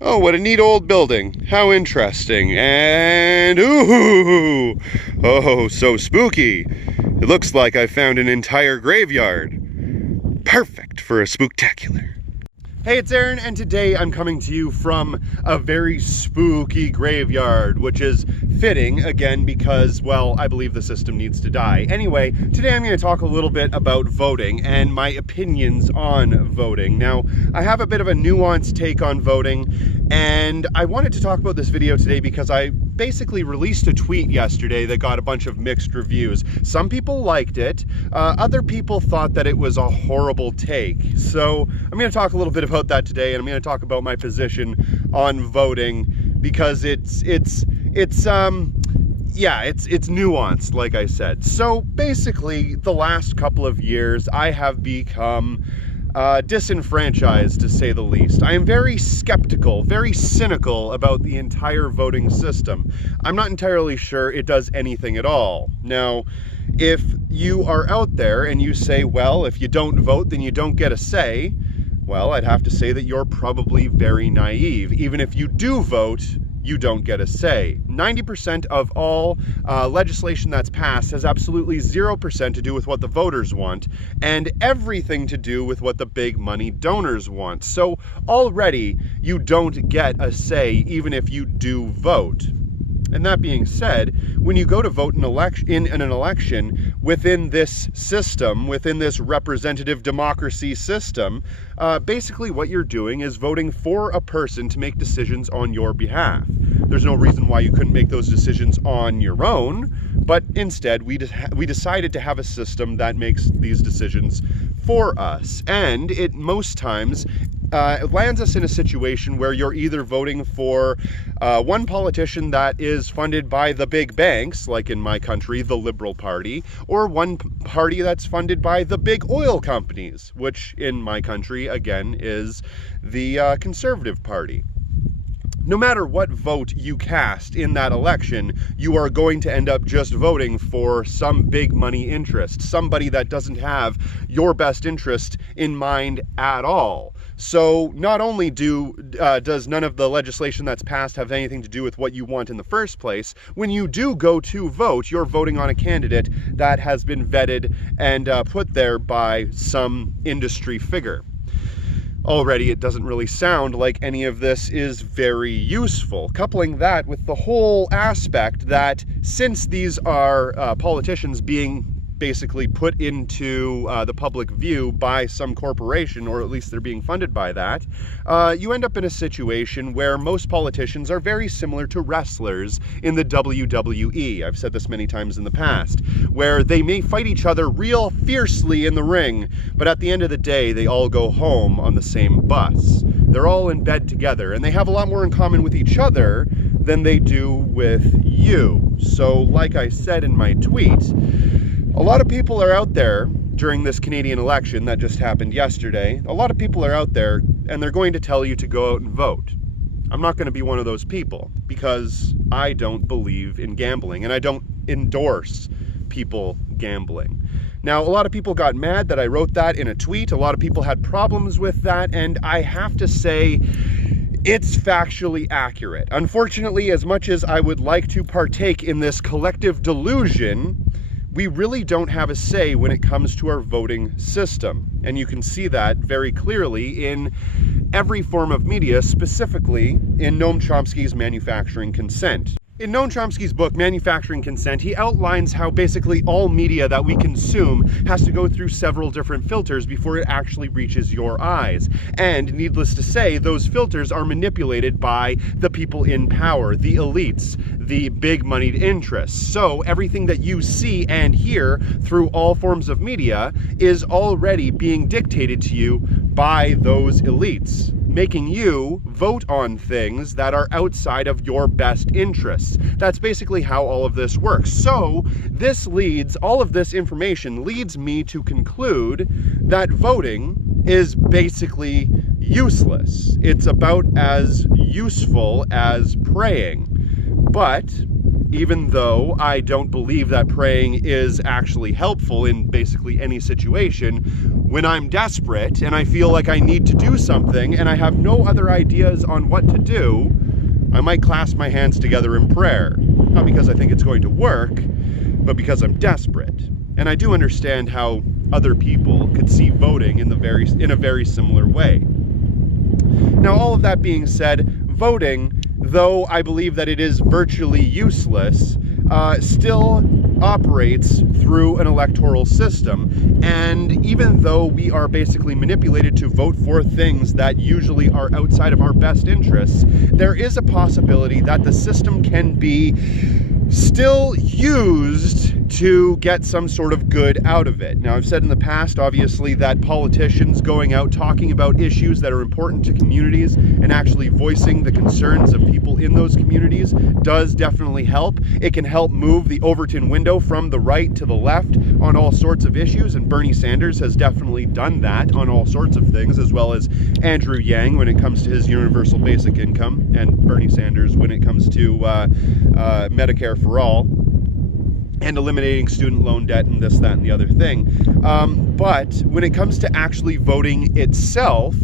Oh, what a neat old building. How interesting. And ooh, oh, so spooky. It looks like I found an entire graveyard. Perfect for a spooktacular. Hey, it's Aaron, and today I'm coming to you from a very spooky graveyard, which is fitting, again, because, well, I believe the system needs to die. Anyway, today I'm going to talk a little bit about voting and my opinions on voting. Now, I have a bit of a nuanced take on voting, and I wanted to talk about this video today because I basically released a tweet yesterday that got a bunch of mixed reviews. Some people liked it, other people thought that it was a horrible take. So I'm going to talk a little bit about that today, and I'm going to talk about my position on voting because it's nuanced, like I said. So basically, the last couple of years, I have become disenfranchised, to say the least. I am very skeptical, very cynical about the entire voting system. I'm not entirely sure it does anything at all. Now, if you are out there and you say, well, if you don't vote, then you don't get a say, well, I'd have to say that you're probably very naive. Even if you do vote, you don't get a say. 90% of all legislation that's passed has absolutely 0% to do with what the voters want, and everything to do with what the big money donors want. So already you don't get a say even if you do vote. And that being said, when you go to vote in an election within this system, within this representative democracy system, basically what you're doing is voting for a person to make decisions on your behalf. There's no reason why you couldn't make those decisions on your own, but instead we decided to have a system that makes these decisions for us. And it most times it lands us in a situation where you're either voting for one politician that is funded by the big banks, like in my country, the Liberal Party, or one party that's funded by the big oil companies, which in my country, again, is the Conservative Party. No matter what vote you cast in that election, you are going to end up just voting for some big money interest, somebody that doesn't have your best interest in mind at all. So not only does none of the legislation that's passed have anything to do with what you want in the first place, when you do go to vote, you're voting on a candidate that has been vetted and put there by some industry figure. Already, it doesn't really sound like any of this is very useful. Coupling that with the whole aspect that since these are politicians being basically put into the public view by some corporation, or at least they're being funded by that, you end up in a situation where most politicians are very similar to wrestlers in the WWE. I've said this many times in the past, where they may fight each other real fiercely in the ring, but at the end of the day, they all go home on the same bus. They're all in bed together, and they have a lot more in common with each other than they do with you. So, like I said in my tweet, a lot of people are out there during this Canadian election that just happened yesterday. A lot of people are out there and they're going to tell you to go out and vote. I'm not going to be one of those people because I don't believe in gambling and I don't endorse people gambling. Now, a lot of people got mad that I wrote that in a tweet. A lot of people had problems with that, and I have to say, it's factually accurate. Unfortunately, as much as I would like to partake in this collective delusion, we really don't have a say when it comes to our voting system. And you can see that very clearly in every form of media, specifically in Noam Chomsky's Manufacturing Consent. In Noam Chomsky's book, Manufacturing Consent, he outlines how basically all media that we consume has to go through several different filters before it actually reaches your eyes. And needless to say, those filters are manipulated by the people in power, the elites, the big moneyed interests. So everything that you see and hear through all forms of media is already being dictated to you by those elites, making you vote on things that are outside of your best interests. That's basically how all of this works. So all of this information leads me to conclude that voting is basically useless. It's about as useful as praying. But even though I don't believe that praying is actually helpful in basically any situation, when I'm desperate and I feel like I need to do something and I have no other ideas on what to do, I might clasp my hands together in prayer. Not because I think it's going to work, but because I'm desperate. And I do understand how other people could see voting in a very similar way. Now, all of that being said, voting, though I believe that it is virtually useless, still operates through an electoral system. And even though we are basically manipulated to vote for things that usually are outside of our best interests, there is a possibility that the system can be still used to get some sort of good out of it. Now, I've said in the past, obviously, that politicians going out talking about issues that are important to communities and actually voicing the concerns of people in those communities does definitely help. It can help move the Overton window from the right to the left on all sorts of issues, and Bernie Sanders has definitely done that on all sorts of things, as well as Andrew Yang when it comes to his universal basic income, and Bernie Sanders when it comes to Medicare for all, and eliminating student loan debt and this, that, and the other thing. But when it comes to actually voting itself,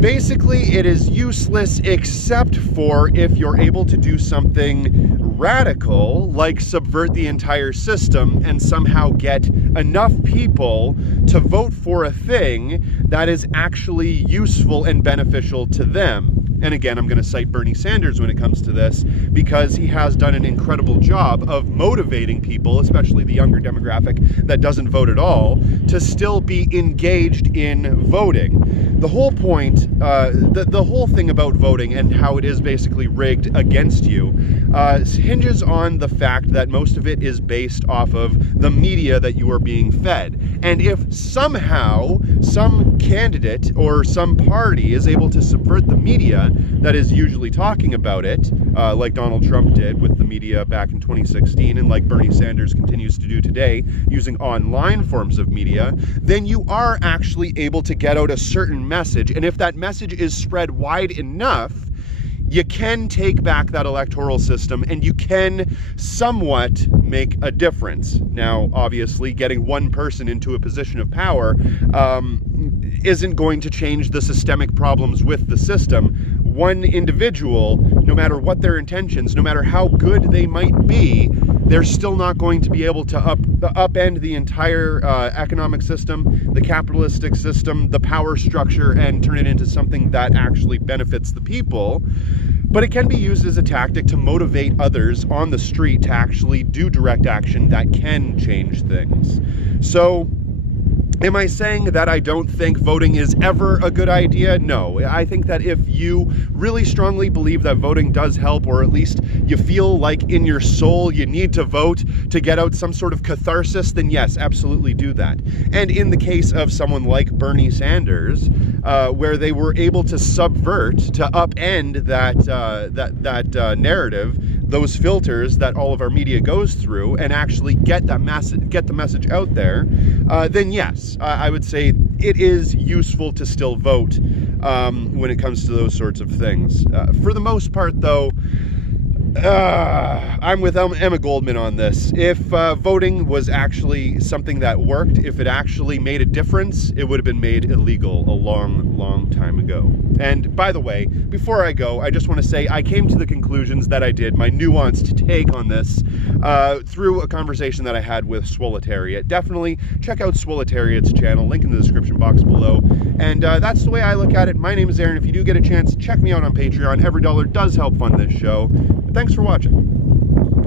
basically it is useless except for if you're able to do something radical, like subvert the entire system and somehow get enough people to vote for a thing that is actually useful and beneficial to them. And again, I'm going to cite Bernie Sanders when it comes to this, because he has done an incredible job of motivating people, especially the younger demographic that doesn't vote at all, to still be engaged in voting. The whole point, the whole thing about voting and how it is basically rigged against you hinges on the fact that most of it is based off of the media that you are being fed. And if somehow some candidate or some party is able to subvert the media that is usually talking about it, like Donald Trump did with the media back in 2016, and like Bernie Sanders continues to do today using online forms of media, then you are actually able to get out a certain message. And if that message is spread wide enough, you can take back that electoral system and you can somewhat make a difference. Now, obviously, getting one person into a position of power isn't going to change the systemic problems with the system. One individual, no matter what their intentions, no matter how good they might be, they're still not going to be able to upend the entire economic system, the capitalistic system, the power structure, and turn it into something that actually benefits the people. But it can be used as a tactic to motivate others on the street to actually do direct action that can change things. So, am I saying that I don't think voting is ever a good idea? No. I think that if you really strongly believe that voting does help, or at least you feel like in your soul you need to vote to get out some sort of catharsis, then yes, absolutely do that. And in the case of someone like Bernie Sanders, where they were able to subvert, to upend that narrative, those filters that all of our media goes through, and actually get the message out there, then yes, I would say it is useful to still vote when it comes to those sorts of things. For the most part, though, I'm with Emma Goldman on this. If voting was actually something that worked, if it actually made a difference, it would have been made illegal a long, long time ago. And by the way, before I go, I just want to say I came to the conclusions that I did, my nuanced take on this, through a conversation that I had with Swolitariat. Definitely check out Swolitariat's channel, link in the description box below. And that's the way I look at it. My name is Aaron. If you do get a chance, check me out on Patreon. Every dollar does help fund this show. Thanks for watching.